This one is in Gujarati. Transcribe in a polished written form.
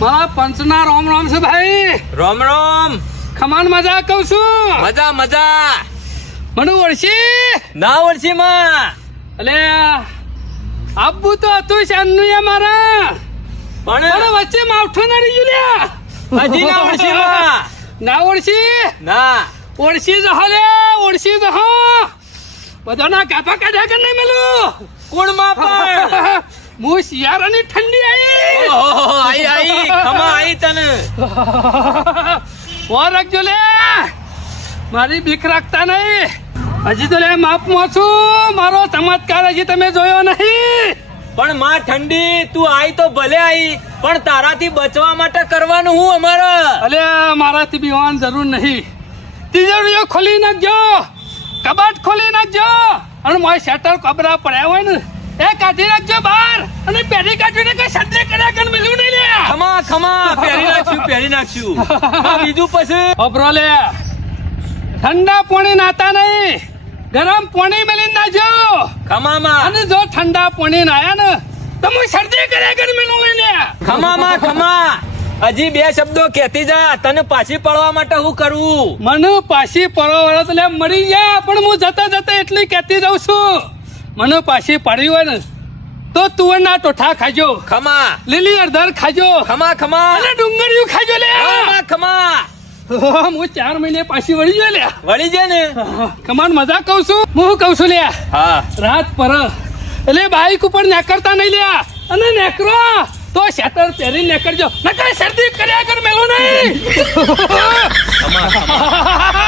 મારા પંચના રોમ રોમ છે ભાઈ. રોમ રોમ. ખમાન મજા કહું છું. મજા મજા. મને ઓળશી ના ઓળશી માં. અલે આબુ તો હતું શાનનું એ મારા પણ વચ્ચે માવઠું નડી ગયું લ્યા. હજી ના ઓળશી માં. ના ઓળશી ના ઓળશી જહો લે ઓળશી જહો. બધાના કાપા કાઢ્યા કે નહીં મેલું કોણ માં પણ. હું શિયાળાની ઠંડી આવી. ઓહો આઈ આઈ ખમા આઈ તને. ઓ રાખજો લે મારી બીક રાખતા નહીં. હજી તો લે માપમાં છું. મારો ચમત્કાર હજી તમે જોયો નહીં. પણ માં ઠંડી તું આઈ તો ભલે આઈ પણ તારાથી બચવા માટે કરવાનું હું અમારે. અલે મારાથી બીવાની જરૂર નહીં. તિજોરીઓ ખોલી નાખજો, કબાટ ખોલી નાખજો અને મારે શટર કબરા પડ્યા હોય ને એ કાઢી નાખજો બહાર અને પેઢી કાઢીને કઈ સડે કર્યા કર મિલું નહીં લે. ખમા ખમા પહેરી નાખશું પહેરી નાખશું. હા, બીજું પછી અબરો લે ઠંડા પાણી નાતા નહીં, ગરમ પાણી મેલી નાખજો. ખમામાં અને જો ઠંડા પાણી નાયા ને તો હું શરદી કર્યા કર મિલું નહીં લે. ખમામાં ખમા. હજી બે શબ્દો કહેતી જા તને પાછી પડવા માટે હું કરવું. મને પાછી પડવા તો લે મરી ગયા પણ હું જતા જતા એટલી કહેતી જાઉં છું. મને પાછી પડી હોય ને તો તુવેરના ટોઠા ખાજો, ખમા લીલી અડધર ખાજો ખમા ખમા અને ડુંગળીયું ખાજો લે. ખમા ખમા. હું 4 મહિને પાછી વળી ગયો લે. વળી જાય ને. કમાન મજા કહું છું. હું કહું છું લે હા રાત પર એટલે બાઈક ઉપર નેકરતા નહીં લ્યા અને નેકરો તો શેટર પહેરી નેકરજો નકર શરદી કર્યા કર મેલું નહીં. ખમા ખમા.